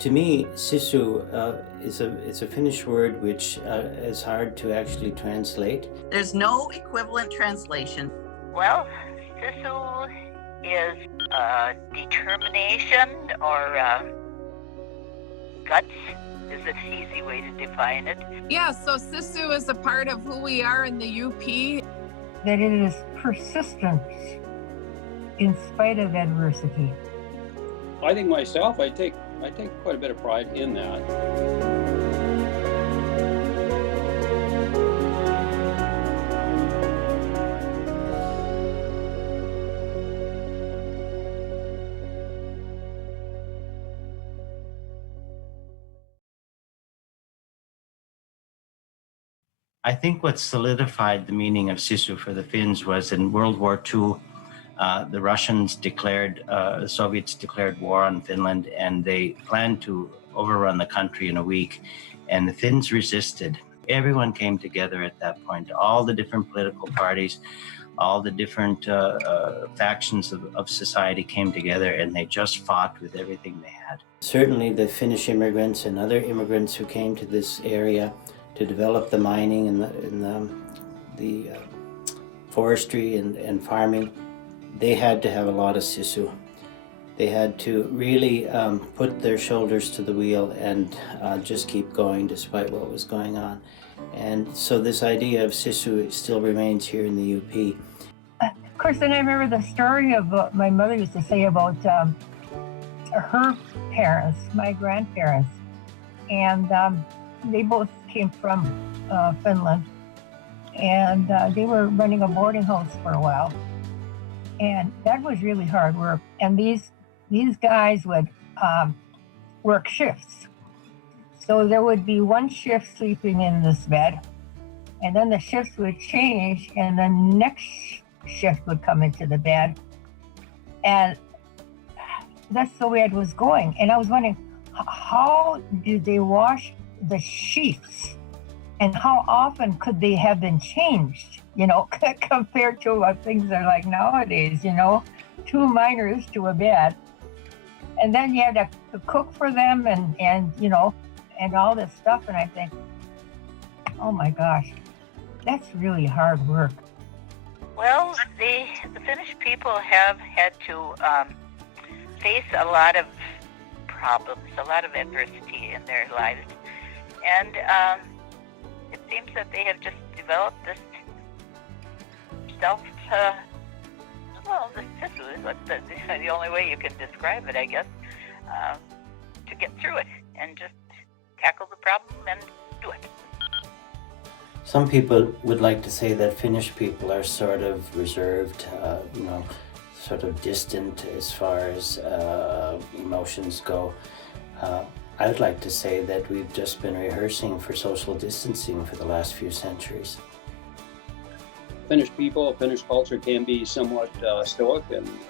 To me, Sisu is a Finnish word which is hard to actually translate. There's no equivalent translation. Well, Sisu is determination or guts is an easy way to define it. Yeah, so Sisu is a part of who we are in the UP. That it is persistence in spite of adversity. I think myself, I take quite a bit of pride in that. I think what solidified the meaning of Sisu for the Finns was in World War II, the Russians the Soviets declared war on Finland, and they planned to overrun the country in a week, and the Finns resisted. Everyone came together at that point, all the different political parties, all the different factions of society came together, and they just fought with everything they had. Certainly the Finnish immigrants and other immigrants who came to this area to develop the mining and the forestry and farming, they had to have a lot of Sisu. They had to really put their shoulders to the wheel and just keep going despite what was going on. And so this idea of Sisu still remains here in the UP. Of course, then I remember the story of what my mother used to say about her parents, my grandparents, and they both came from Finland, and they were running a boarding house for a while, and that was really hard work. And these guys would work shifts, so there would be one shift sleeping in this bed, and then the shifts would change, and the next shift would come into the bed, and that's the way it was going. And I was wondering, how did they wash the sheets, and how often could they have been changed, compared to what things are like nowadays, 2 minors to a bed. And then you had to cook for them and all this stuff. And I think, oh my gosh, that's really hard work. Well, the Finnish people have had to face a lot of problems, a lot of adversity in their lives. And it seems that they have just developed this the Sisu is the only way you can describe it, I guess, to get through it and just tackle the problem and do it. Some people would like to say that Finnish people are sort of reserved, sort of distant as far as emotions go. I would like to say that we've just been rehearsing for social distancing for the last few centuries. Finnish people, Finnish culture can be somewhat stoic,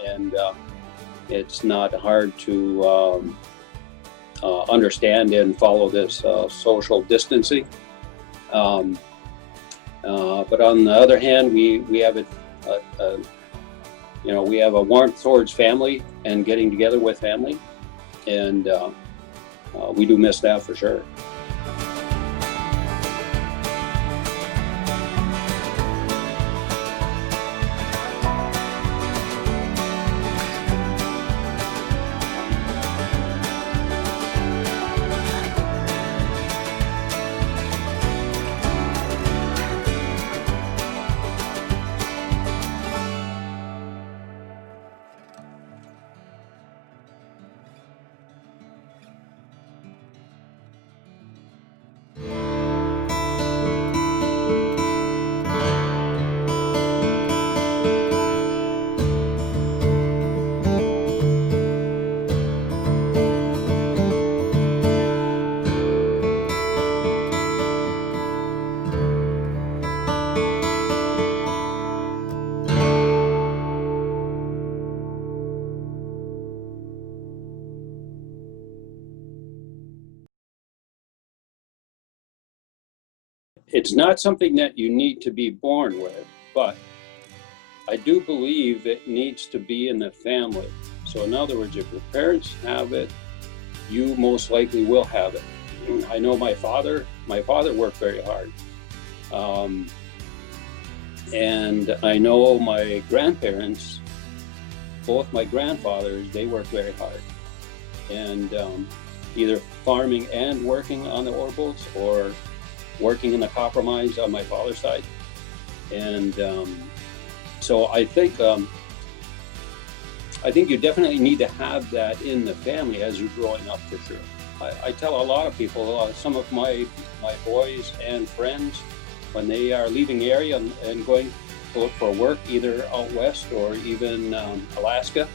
and it's not hard to understand and follow this social distancing. But on the other hand, we have we have a warmth towards family and getting together with family, and we do miss that for sure. It's not something that you need to be born with, but I do believe it needs to be in the family. So in other words, if your parents have it, you most likely will have it. I know my father worked very hard. And I know my grandparents, both my grandfathers, they worked very hard. And either farming and working on the ore boats, or working in the copper mines on my father's side. And so I think you definitely need to have that in the family as you're growing up, for sure. I tell a lot of people, some of my boys and friends, when they are leaving the area and going to look for work, either out west or even Alaska,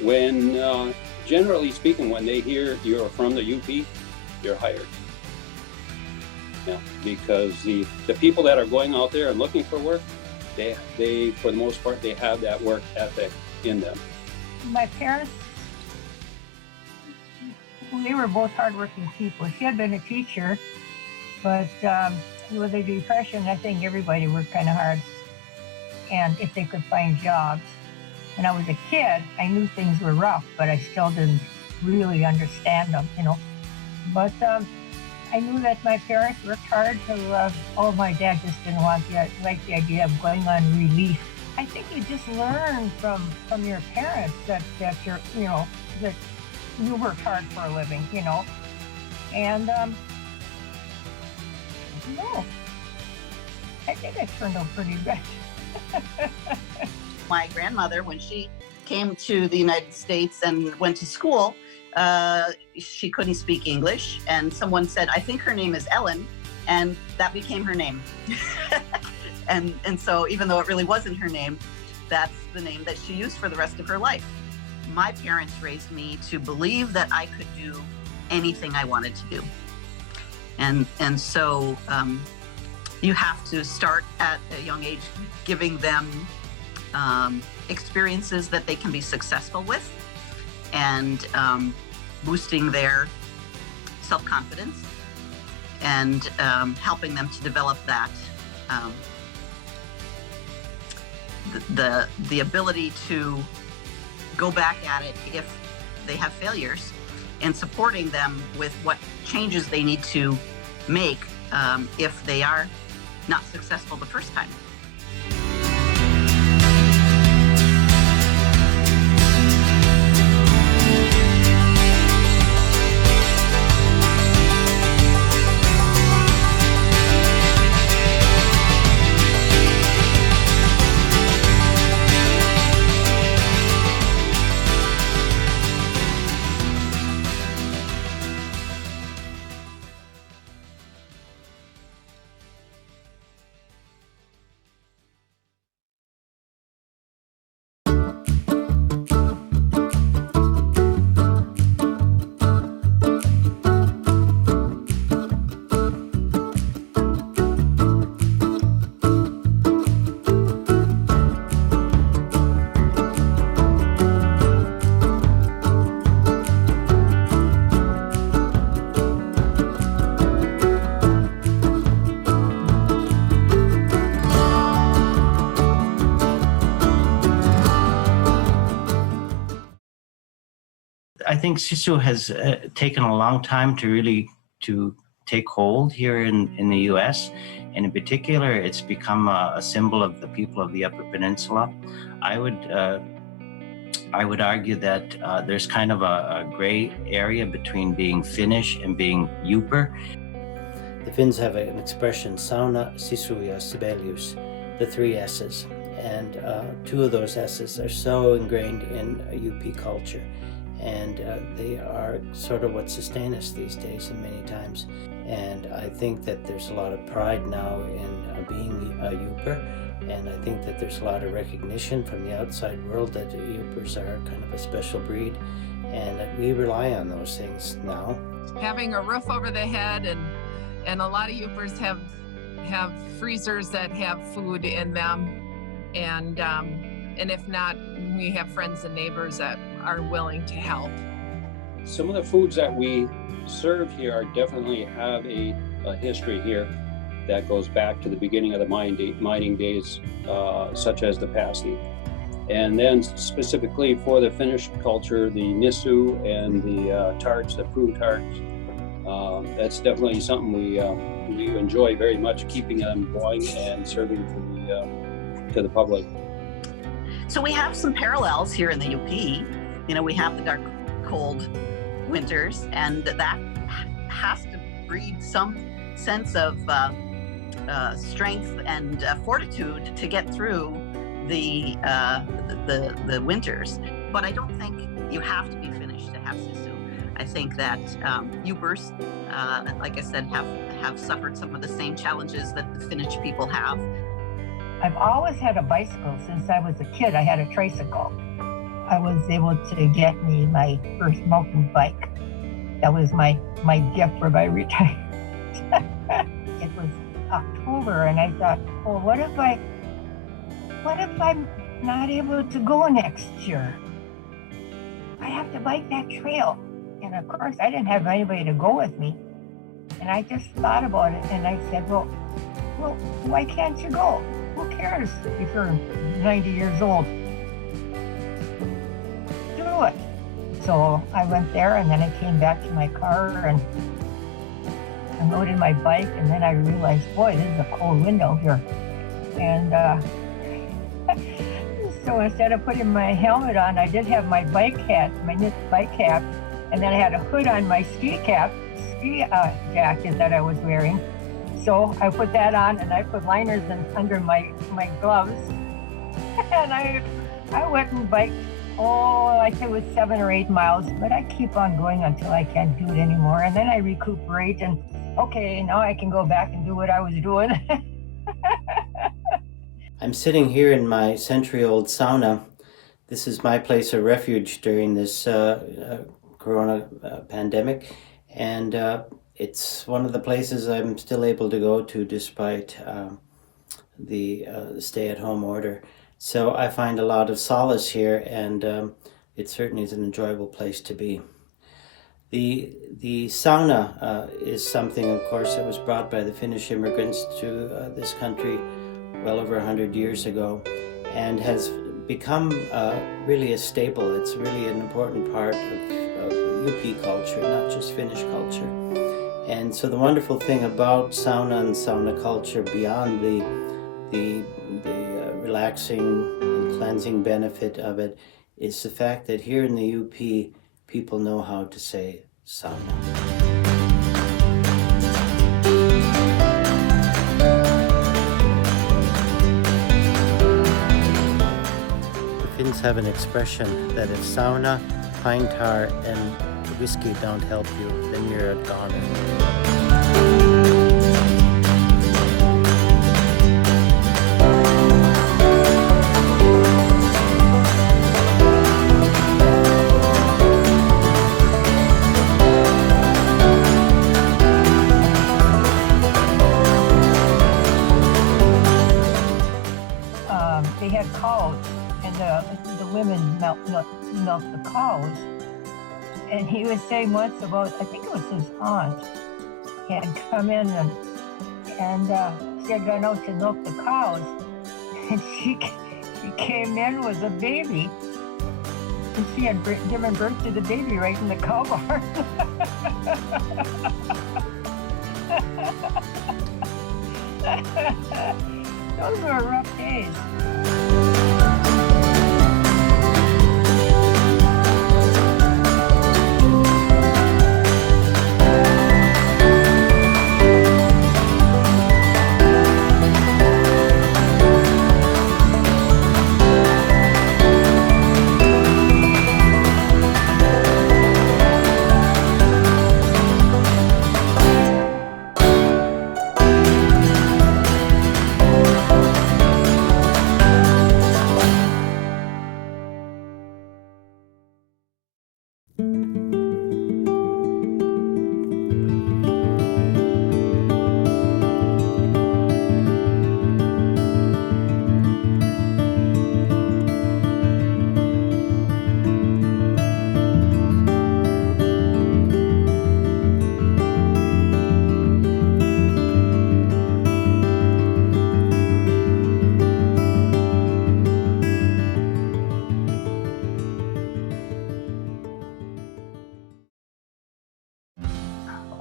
when generally speaking, when they hear you're from the UP, you're hired. Yeah, because the people that are going out there and looking for work, they for the most part, they have that work ethic in them. My parents, they were both hardworking people. She had been a teacher, but with the Depression, I think everybody worked kind of hard, and if they could find jobs. When I was a kid, I knew things were rough, but I still didn't really understand them, you know. But I knew that my parents worked hard to, my dad just didn't like the idea of going on relief. I think you just learn from your parents that you're, you know, that you worked hard for a living, you know. And no, I think it turned out pretty good. My grandmother, when she came to the United States and went to school, she couldn't speak English, and someone said, I think her name is Ellen, and that became her name. and so even though it really wasn't her name, that's the name that she used for the rest of her life. My parents raised me to believe that I could do anything I wanted to do. And so you have to start at a young age giving them experiences that they can be successful with, and boosting their self-confidence, and helping them to develop that the ability to go back at it if they have failures, and supporting them with what changes they need to make if they are not successful the first time. I think Sisu has taken a long time to really take hold here in the U.S. And in particular, it's become a symbol of the people of the Upper Peninsula. I would argue that there's kind of a gray area between being Finnish and being Yooper. The Finns have an expression, sauna, sisu ja sibelius, the three S's. And two of those S's are so ingrained in UP culture. And they are sort of what sustain us these days and many times. And I think that there's a lot of pride now in being a Yooper, and I think that there's a lot of recognition from the outside world that the Yoopers are kind of a special breed, and that we rely on those things now. Having a roof over the head, and a lot of Yoopers have freezers that have food in them, and if not, we have friends and neighbors that are willing to help. Some of the foods that we serve here definitely have a history here that goes back to the beginning of the mining days, such as the pasty. And then specifically for the Finnish culture, the Nisu and the tarts, the fruit tarts, that's definitely something we enjoy very much, keeping them going and serving to the public. So we have some parallels here in the UP. You know, we have the dark, cold winters, and that has to breed some sense of strength and fortitude to get through the winters. But I don't think you have to be Finnish to have Sisu. I think that Yoopers, like I said, have suffered some of the same challenges that the Finnish people have. I've always had a bicycle since I was a kid. I had a tricycle. I was able to get me my first mountain bike. That was my gift for my retirement. It was October, and I thought, well, what if I'm not able to go next year? I have to bike that trail. And of course, I didn't have anybody to go with me. And I just thought about it, and I said, well, why can't you go? Who cares if you're 90 years old? Do it. So I went there, and then I came back to my car and unloaded my bike, and then I realized, boy, this is a cold wind out here. And so instead of putting my helmet on, I did have my bike hat, my knit bike hat, and then I had a hood on my ski jacket that I was wearing. So I put that on, and I put liners under my gloves, and I went and biked, I think it was 7 or 8 miles, but I keep on going until I can't do it anymore. And then I recuperate, and okay, now I can go back and do what I was doing. I'm sitting here in my century-old sauna. This is my place of refuge during this corona pandemic, and it's one of the places I'm still able to go to despite the stay-at-home order. So I find a lot of solace here, and it certainly is an enjoyable place to be. The sauna is something, of course, that was brought by the Finnish immigrants to this country well over 100 years ago, and has become really a staple. It's really an important part of UP culture, not just Finnish culture. And so the wonderful thing about sauna and sauna culture, beyond the relaxing and cleansing benefit of it, is the fact that here in the UP, people know how to say sauna. Finns have an expression that if sauna, pine tar, and whiskey don't help you, then you're a goner. They had cows, and the women milk the cows. And he was saying once about, I think it was his aunt, had come in and she had gone out to milk the cows, and she came in with a baby, and she had given birth to the baby right in the cow barn. Those were rough days.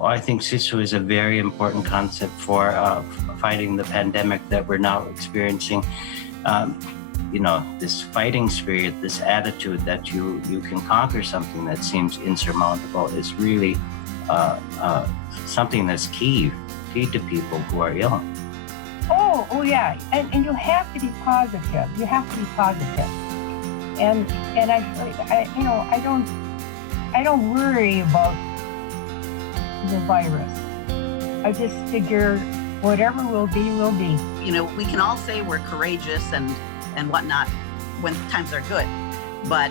I think Sisu is a very important concept for fighting the pandemic that we're now experiencing. This fighting spirit, this attitude that you can conquer something that seems insurmountable is really something that's key to people who are ill. Oh yeah, and you have to be positive. You have to be positive. And I don't worry about the virus. I just figure whatever will be, will be. We can all say we're courageous and whatnot when times are good, but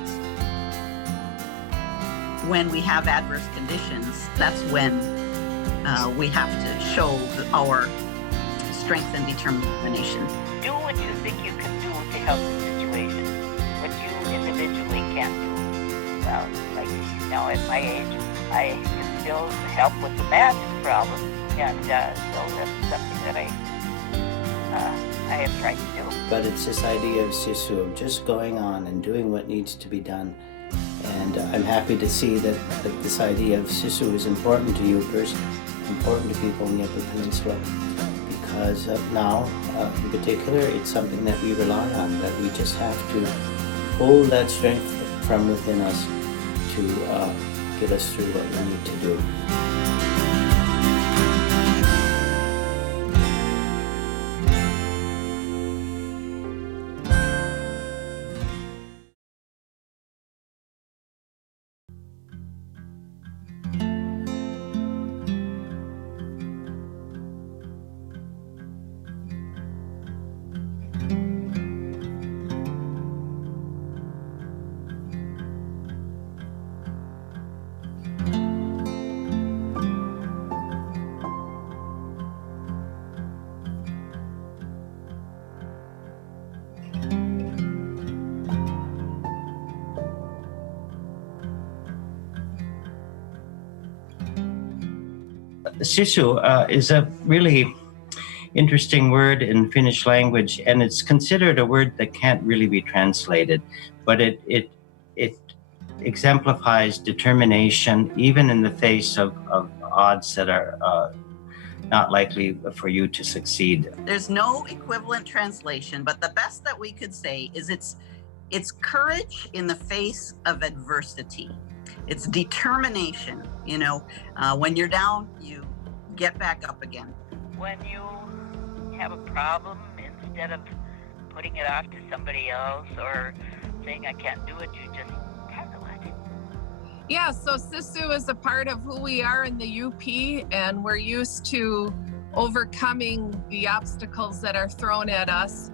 when we have adverse conditions, that's when we have to show our strength and determination. Do what you think you can do to help the situation. What you individually can't do. Well, like now at my age, I can still help with the math problem, and so that's something that I have tried to do. But it's this idea of Sisu, of just going on and doing what needs to be done. And I'm happy to see that this idea of Sisu is important to Yoopers, important to people in the Upper Peninsula, because now, in particular, it's something that we rely on, that we just have to pull that strength from within us to get us through what we need to do. Sisu is a really interesting word in Finnish language, and it's considered a word that can't really be translated, but it exemplifies determination even in the face of odds that are not likely for you to succeed. There's no equivalent translation, but the best that we could say is it's courage in the face of adversity. It's determination. When you're down, you get back up again. When you have a problem, instead of putting it off to somebody else or saying I can't do it, you just tackle it. Yeah, so Sisu is a part of who we are in the UP, and we're used to overcoming the obstacles that are thrown at us.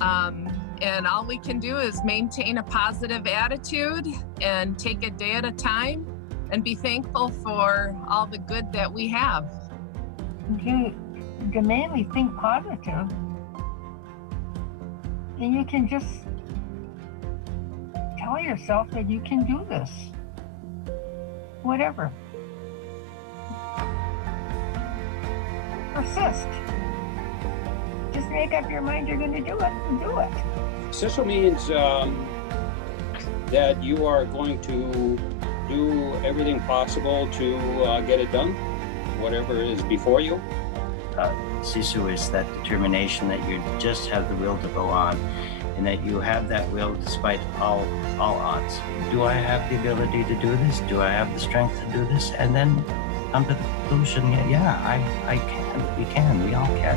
And all we can do is maintain a positive attitude and take a day at a time and be thankful for all the good that we have. You mainly think positive, and you can just tell yourself that you can do this. Whatever. Persist. Just make up your mind you're going to do it and do it. Sisu means that you are going to do everything possible to get it done, whatever is before you. Sisu is that determination that you just have the will to go on, and that you have that will despite all odds. Do I have the ability to do this? Do I have the strength to do this? And then come to the conclusion, yeah, I can. We can. We all can.